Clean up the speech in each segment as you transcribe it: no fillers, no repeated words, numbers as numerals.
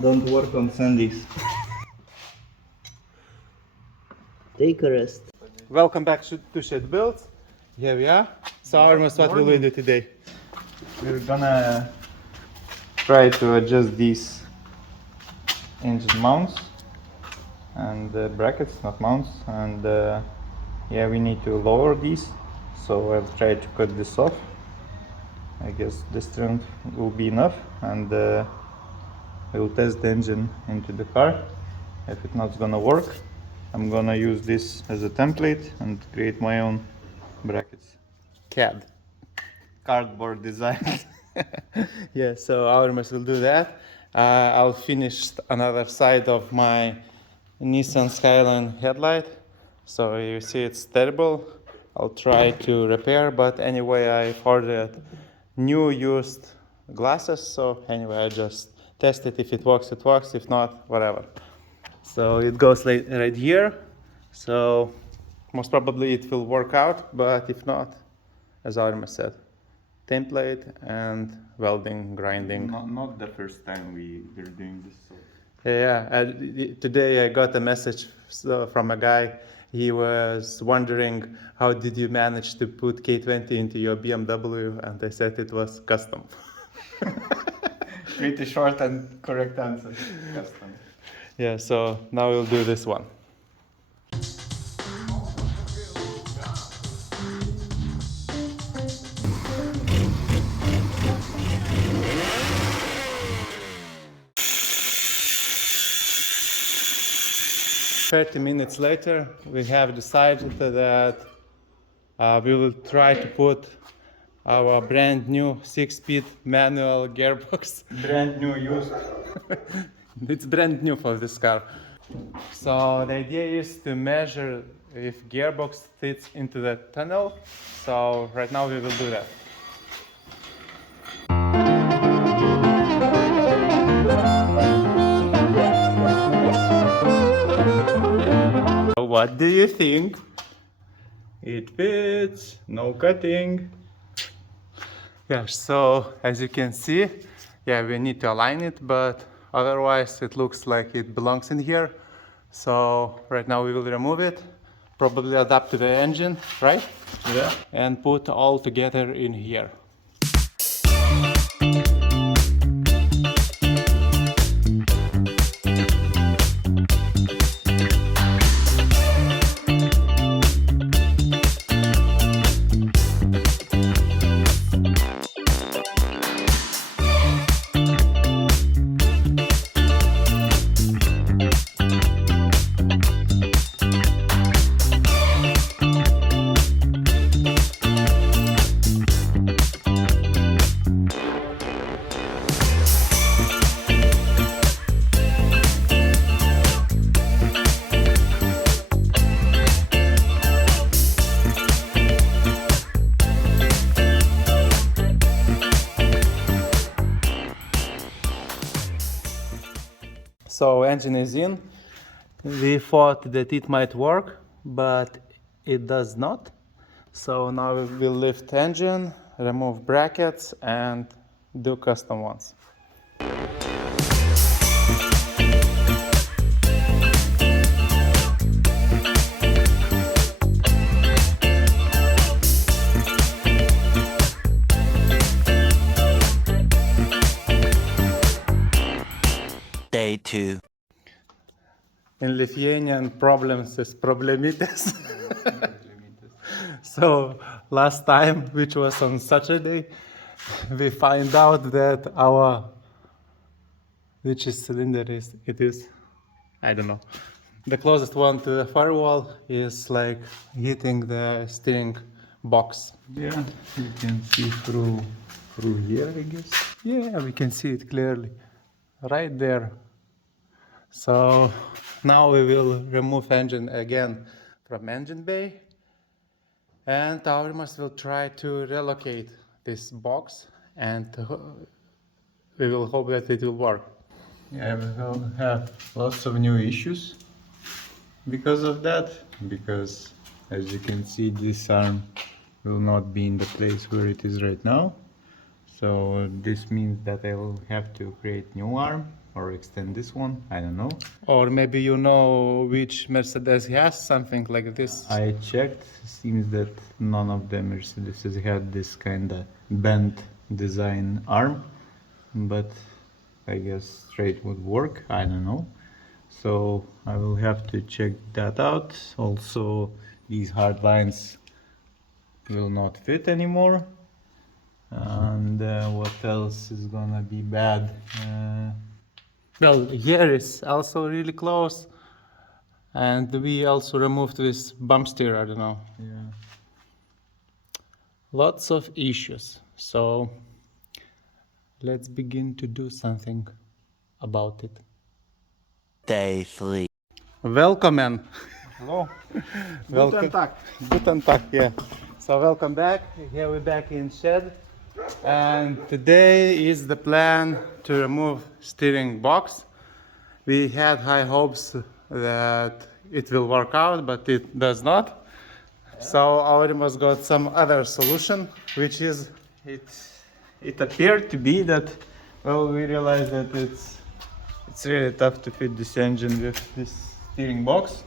Don't work on Sundays. Take a rest. Welcome back to Shed Builds. Here we are. So Armas, what will we do today? We're gonna try to adjust these engine mounts and brackets, not mounts, and yeah, we need to lower these. So I'll try to cut this off. I guess this strength will be enough, and we'll test the engine into the car. If it's not gonna work, I'm gonna use this as a template and create my own brackets. CAD. Cardboard design. Yeah, so Armas will do that. I'll finish another side of my Nissan Skyline headlight. So you see it's terrible. I'll try to repair, but anyway, I've ordered new used glasses. So anyway, I just test it. If it works, it works. If not, whatever. So it goes right here. So most probably it will work out, but if not, as Armas said, template and welding, grinding. Not the first time we're doing this. So. Yeah, today I got a message from a guy. He was wondering, how did you manage to put K20 into your BMW? And I said it was custom. Pretty short and correct answer. Custom. Yeah, so now we'll do this one. "30 minutes later, we have decided that we will try to put our brand new 6-speed manual gearbox. Brand new used. It's brand new for this car. So the idea is to measure if gearbox fits into the tunnel. So right now we will do that. What do you think? It fits, no cutting. Yeah, so as you can see, yeah, we need to align it, but otherwise it looks like it belongs in here. So right now we will remove it, probably adapt to the engine, right? Yeah. And put all together in here. So engine is in. We thought that it might work, but it does not. So now we will lift engine, remove brackets, and do custom ones. Day 2. In Lithuanian, problems is problemites. So last time, which was on Saturday, we find out that which cylinder is I don't know. The closest one to the firewall is like hitting the steering box. Yeah, you can see through here, I guess. Yeah, we can see it clearly, right there. So now we will remove engine again from engine bay, and Aurimas will try to relocate this box, and we will hope that it will work. Yeah, we will have lots of new issues because of that, because as you can see, this arm will not be in the place where it is right now. So this means that I will have to create new arm or extend this one. I don't know. Or maybe you know which Mercedes has something like this. I checked. Seems that none of the Mercedeses had this kind of bent design arm, but I guess straight would work. I don't know. So I will have to check that out. Also, these hard lines will not fit anymore. And what else is gonna be bad? Well, here is also really close. And we also removed this bump steer, I don't know. Yeah. Lots of issues. So let's begin to do something about it. Day 3. Welcome, man. Hello. Welcome. Guten Tag. Guten Tag, yeah. So welcome back. Here we're back in shed. And today is the plan to remove steering box. We had high hopes that it will work out, but it does not. So Aurimas got some other solution, which is It appeared to be that, well, we realized that it's really tough to fit this engine with this steering box.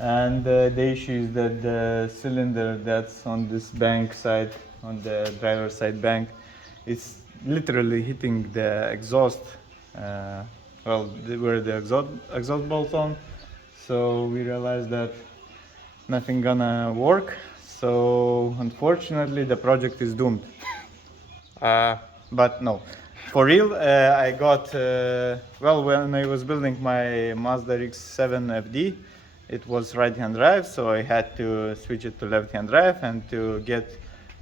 And the issue is that the cylinder that's on this bank side, on the driver's side bank, it's literally hitting the exhaust, where the exhaust bolts on. So we realized that nothing gonna work. So unfortunately, the project is doomed. But no, for real, I got, when I was building my Mazda RX-7 FD, it was right-hand drive, so I had to switch it to left-hand drive, and to get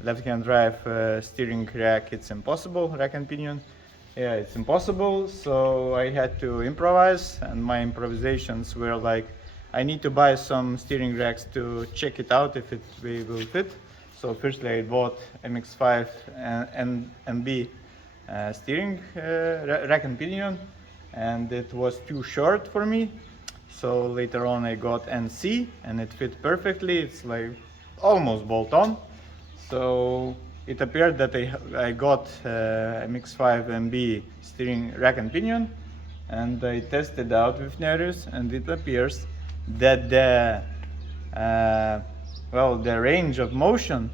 left-hand drive steering rack, it's impossible, rack and pinion. Yeah, it's impossible, so I had to improvise, and my improvisations were like, I need to buy some steering racks to check it out if it will fit. So firstly I bought MX-5 and MB steering rack and pinion, and it was too short for me. So later on I got NC, and it fit perfectly. It's like almost bolt on. So it appeared that I got MX-5 MB steering rack and pinion, and I tested out with Nereus, and it appears that the range of motion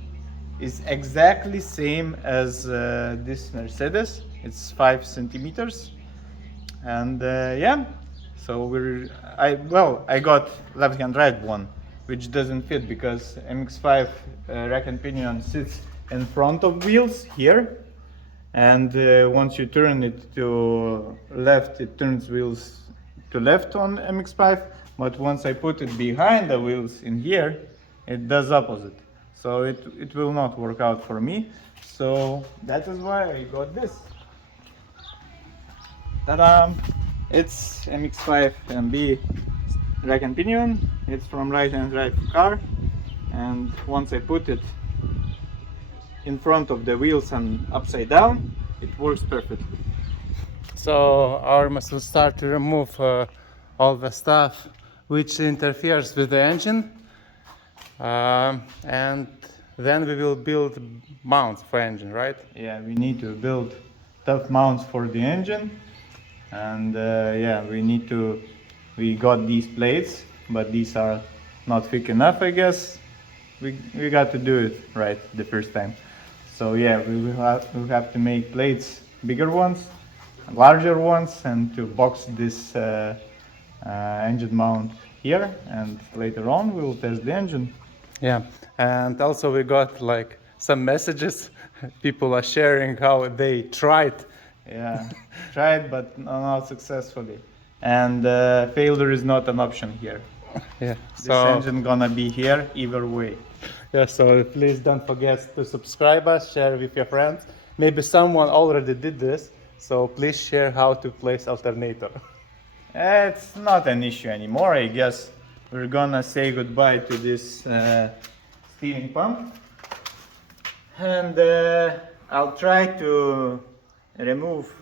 is exactly same as this Mercedes. It's 5 centimeters, and yeah. So I got left-hand drive one, which doesn't fit because MX-5 rack and pinion sits in front of wheels here, and once you turn it to left, it turns wheels to left on MX-5. But once I put it behind the wheels in here, it does opposite. So it will not work out for me. So that is why I got this. Ta-da! It's MX-5 MB rack and pinion. It's from right-hand drive car, and once I put it in front of the wheels and upside down, it works perfectly. so Aurimas will start to remove all the stuff which interferes with the engine, and then we will build mounts for engine, right? Yeah, we need to build tough mounts for the engine, and yeah, we got these plates, but these are not thick enough, I guess. We got to do it right the first time. So yeah, we'll have to make plates, bigger ones, larger ones, and to box this engine mount here, and later on we'll test the engine. Yeah, and also we got like some messages. People are sharing how they tried. Yeah, tried, but not successfully. And failure is not an option here. Yeah, This engine gonna be here either way. yeah, so please don't forget to subscribe us, share with your friends. Maybe someone already did this, so please share how to place alternator. It's not an issue anymore, I guess. We're gonna say goodbye to this steering pump, and I'll try to remove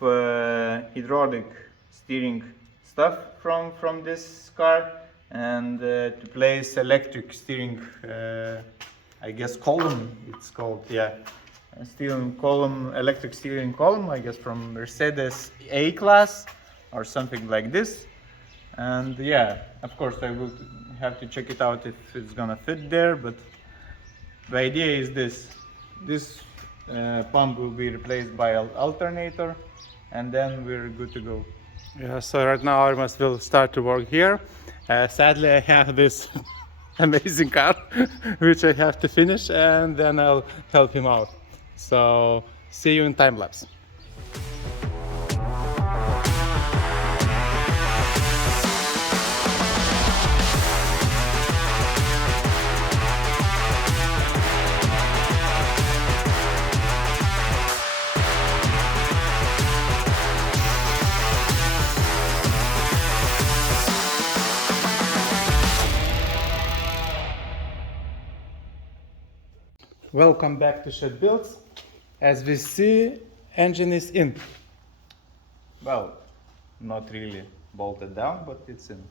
hydraulic steering stuff from this car, and to place electric steering, I guess column it's called, yeah, steering column, electric steering column, I guess from Mercedes A-Class. or something like this. And yeah, of course I will have to check it out if it's gonna fit there, but the idea is this pump will be replaced by an alternator, and then we're good to go. Yeah, so right now Armas will start to work here. Sadly, I have this amazing car, which I have to finish, and then I'll help him out. So, see you in time lapse. Welcome back to Shed Builds. As we see, engine is in. Well, not really bolted down, but it's in.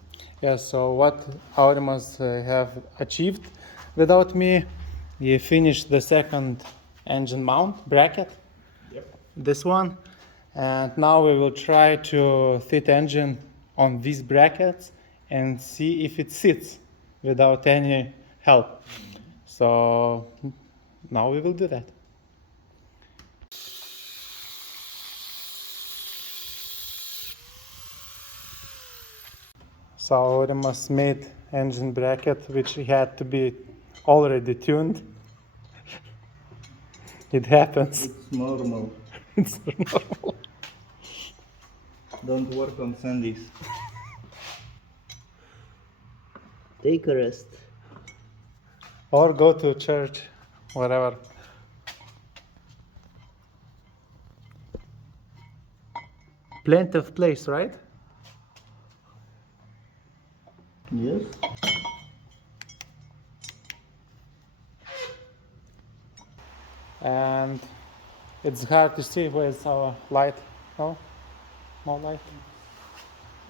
Yeah, so what Aurimas have achieved without me, he finished the second engine mount bracket, this one, and now we will try to fit engine on these brackets and see if it sits without any help. So now we will do that. So Aurimas made engine bracket which had to be already tuned. It happens. It's normal. It's normal. Don't work on Sundays. Take a rest. Or go to church, whatever. Plenty of place, right? Yes. And it's hard to see where's our light. No? No light?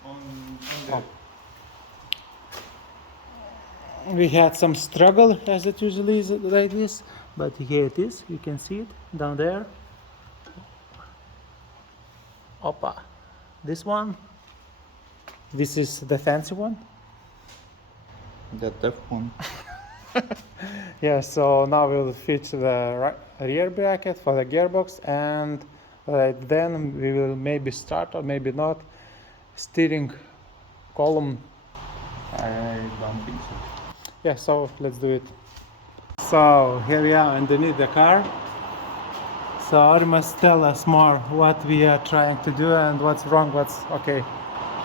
On Oh. We had some struggle, as it usually is like this, but here it is. You can see it down there. Opa. This one. This is the fancy one. the tough one. Yeah, so now we'll fit the rear bracket for the gearbox, and then we will maybe start or maybe not steering column. I don't think so. Yeah, so let's do it. So here we are underneath the car. So Armas, tell us more what we are trying to do and what's wrong, what's okay.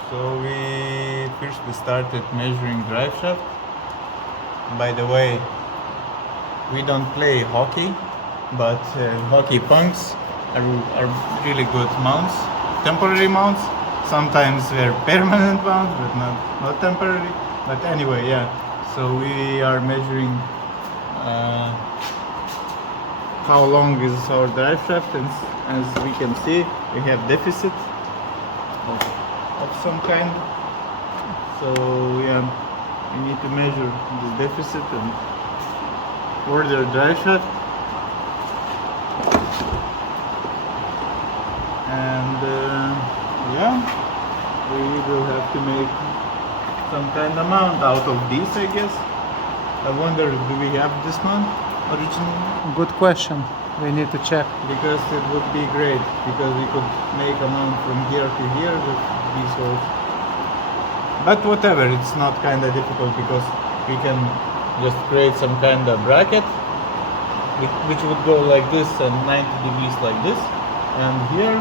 So we started measuring drive shaft. By the way, we don't play hockey, but hockey punks are really good mounts, temporary mounts. Sometimes they're permanent mounts, but not temporary. But anyway, yeah. So we are measuring how long is our drive shaft, and as we can see, we have deficit of some kind. So yeah, we need to measure this deficit and order drive shaft. And yeah, we will have to make some kind of mount out of this, I guess. I wonder, do we have this mount originally? Good question. We need to check. Because it would be great, because we could make a mount from here to here with these holes. But whatever, it's not kind of difficult, because we can just create some kind of bracket which would go like this and 90 degrees like this, and here,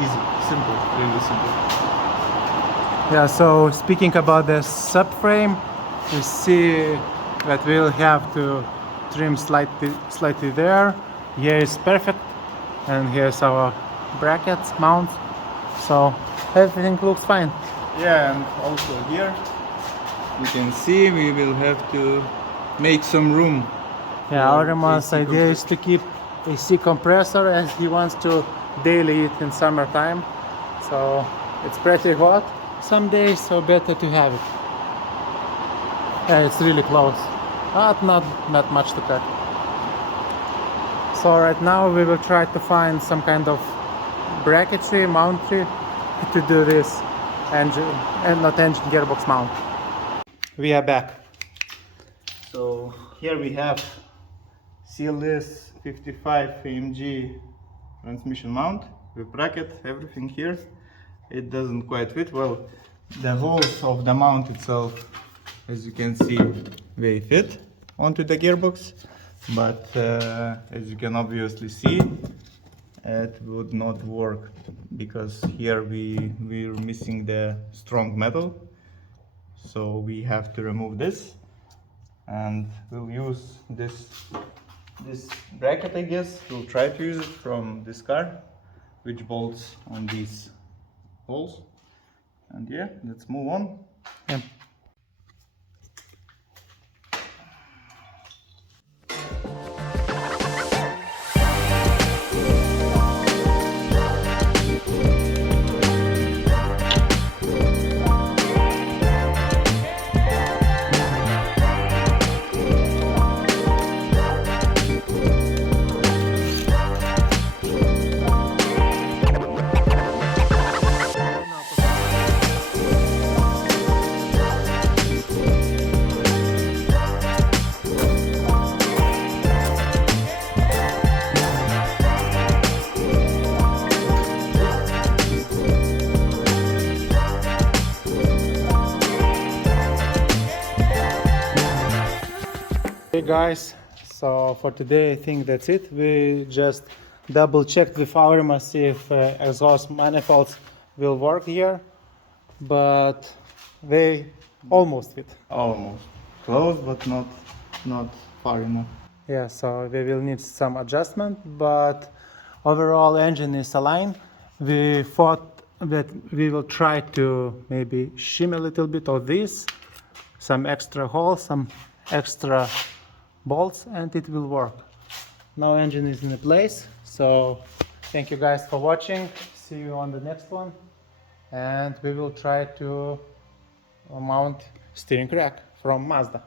easy, simple, really simple. Yeah, so speaking about the subframe, you see that we'll have to trim slightly there. Here is perfect, and here's our brackets, mounts, so everything looks fine. Yeah, and also here you can see we will have to make some room. Yeah, for Aurimas' AC idea is to keep AC compressor, as he wants to daily it in summertime. So it's pretty hot some days, so better to have it. Yeah, it's really close, but not much to cut. So right now we will try to find some kind of bracketry, mountry to do this engine and not engine gearbox mount. We are back. So here we have CLS 55 AMG transmission mount with bracket, everything here. It doesn't quite fit well. The holes of the mount itself, as you can see, they fit onto the gearbox, but as you can obviously see, it would not work because here we're missing the strong metal, so we have to remove this, and we'll use this bracket, I guess. We'll try to use it from this car, which bolts on these holes. And yeah, let's move on. Yeah. Hey guys, so for today I think that's it. We just double checked with Aurimas, see if exhaust manifolds will work here, but they almost fit. Almost close, but not far enough. Yeah, so we will need some adjustment, but overall engine is aligned. We thought that we will try to maybe shim a little bit of this, some extra holes, some extra bolts, and it will work. Now engine is in place, so thank you guys for watching. See you on the next one, and we will try to mount steering rack from Mazda.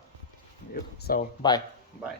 Yep. So bye. Bye.